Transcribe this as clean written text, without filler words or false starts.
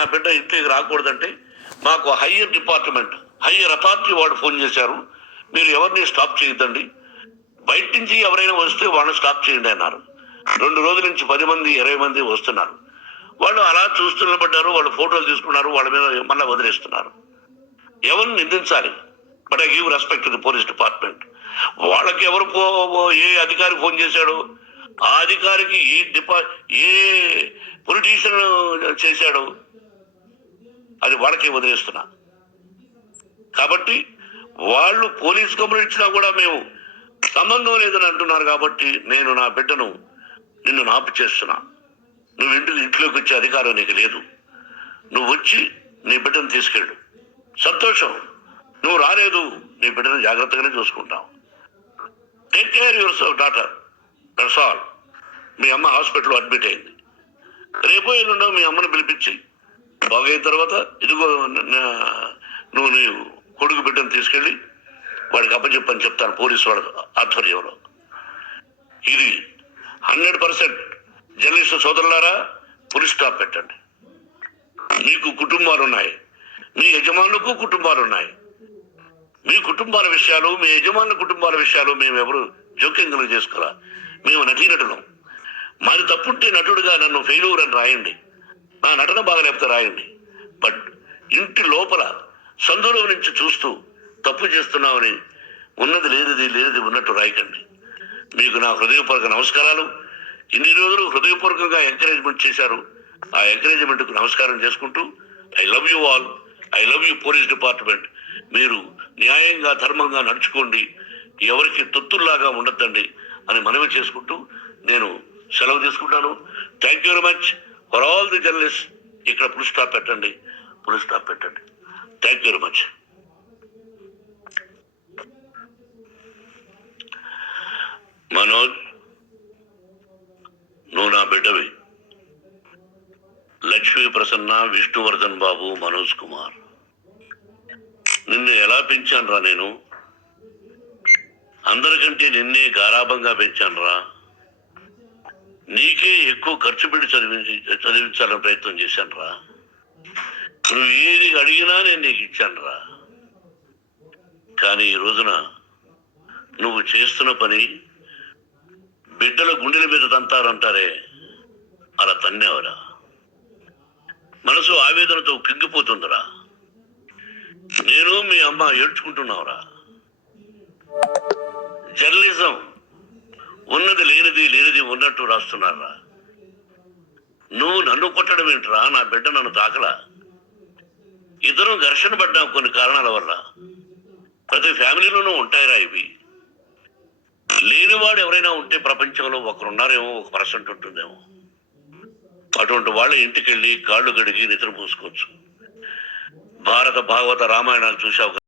నా బిడ్డ ఇంటికి రాకూడదంటే మాకు హయ్యర్ డిపార్ట్మెంట్, హయ్యర్ అథారిటీ వాడు ఫోన్ చేశారు, మీరు ఎవరిని స్టాప్ చేయొద్దండి, బయట నుంచి ఎవరైనా వస్తే వాళ్ళని స్టాప్ చేయండి అన్నారు. 2 రోజుల నుంచి 10 మంది 20 మంది వస్తున్నారు. వాళ్ళు అలా చూస్తూ నిలబడ్డారు, వాళ్ళు ఫోటోలు తీసుకున్నారు, వాళ్ళ మీద మళ్ళీ వదిలేస్తున్నారు. ఎవరిని నిందించాలి? But I give respect to the police department. వాళ్ళకి ఎవరు ఏ అధికారి ఫోన్ చేశాడు, ఆ అధికారికి ఏ పొలిటీషియన్ చేశాడు, అది వాళ్ళకే వదిలేస్తున్నా. కాబట్టి వాళ్ళు పోలీస్ కంప్లైంట్ ఇచ్చినా కూడా మేము సంబంధం లేదని అంటున్నారు. కాబట్టి నేను నా బిడ్డను నిన్ను నాపు చేస్తున్నా. నువ్వు ఇంట్లోకి వచ్చే అధికారం నీకు లేదు. నువ్వు వచ్చి నీ బిడ్డను తీసుకెళ్ళు. సంతోషం, నువ్వు రాలేదు, నీ బిడ్డను జాగ్రత్తగానే చూసుకుంటావు. Take care your daughter, that's all. మీ అమ్మ హాస్పిటల్లో అడ్మిట్ అయింది. రేపో ఎల్లుండో మీ అమ్మను పిలిపించి బాగైన తర్వాత ఇదిగో నువ్వు నీ కొడుకు బిడ్డను తీసుకెళ్ళి వాడికి అప్పచెప్పని చెప్తాను పోలీసు వాళ్ళ ఆధ్వర్యంలో. ఇది 100% జర్నలిస్టు సోదరులారా, పులి స్టాప్ పెట్టండి. మీకు కుటుంబాలు ఉన్నాయి, మీ యజమానులకు కుటుంబాలు ఉన్నాయి. మీ కుటుంబాల విషయాలు, మీ యజమానుల కుటుంబాల విషయాలు మేము ఎవరు జోక్యం కలుగు చేసుకోరా. మేము నటీనటులం. మాది తప్పుంటే నటుడుగా నన్ను ఫెయిల్యూర్ అని రాయండి, నా నటన బాగలేకపోతే రాయండి. బట్ ఇంటి లోపల సందులో నుంచి చూస్తూ తప్పు చేస్తున్నామని ఉన్నది లేనిది ఉన్నట్టు రాయకండి. మీకు నా హృదయపూర్వక నమస్కారాలు. ఇన్ని రోజులు హృదయపూర్వకంగా ఎంకరేజ్మెంట్ చేశారు. ఆ ఎంకరేజ్మెంట్కు నమస్కారం చేసుకుంటూ I love you all, I love you police department. మీరు న్యాయంగా ధర్మంగా నడుచుకోండి, ఎవరికి తొత్తుల్లాగా ఉండద్దండి అని మనవి చేసుకుంటూ నేను సెలవు తీసుకుంటాను. Thank you very much for all the journalist. ఇక్కడ పులి స్టాప్ పెట్టండి, పులి స్టాప్ పెట్టండి. Thank you very much. Manoj, నువ్వు నా బిడ్డవి. లక్ష్మీ ప్రసన్న, విష్ణువర్ధన్ బాబు, మనోజ్ కుమార్, నిన్ను ఎలా పెంచానురా నేను? అందరికంటే నిన్నే గారాభంగా పెంచానురా. నీకే ఎక్కువ ఖర్చు పెట్టి చదివించాలని ప్రయత్నం చేశానురా. నువ్వు ఏది అడిగినా నేను నీకు ఇచ్చానురా. కానీ ఈ రోజున నువ్వు చేస్తున్న పని బిడ్డల గుండెల మీద తంతారంటారే, అలా తన్నేవరా. మనసు ఆవేదనతో కింగిపోతుందిరా. నేను మీ అమ్మ ఏడ్చుకుంటున్నావురా. జర్నలిజం ఉన్నది లేనిది ఉన్నట్టు రాస్తున్నారా. నువ్వు నన్ను కొట్టడం ఏంట్రా? నా బిడ్డ నన్ను తాకలా. ఇద్దరం ఘర్షణ పడ్డాం కొన్ని కారణాల వల్ల. ప్రతి ఫ్యామిలీలోనూ ఉంటాయిరా ఇవి. లేనివాడు ఎవరైనా ఉంటే ప్రపంచంలో ఒకరున్నారేమో, 1% ఉంటుందేమో. అటువంటి వాళ్ళ ఇంటికి వెళ్ళి కాళ్ళు గడిగి నిద్ర పూసుకోవచ్చు. భారత భాగవత రామాయణాలు చూశావు.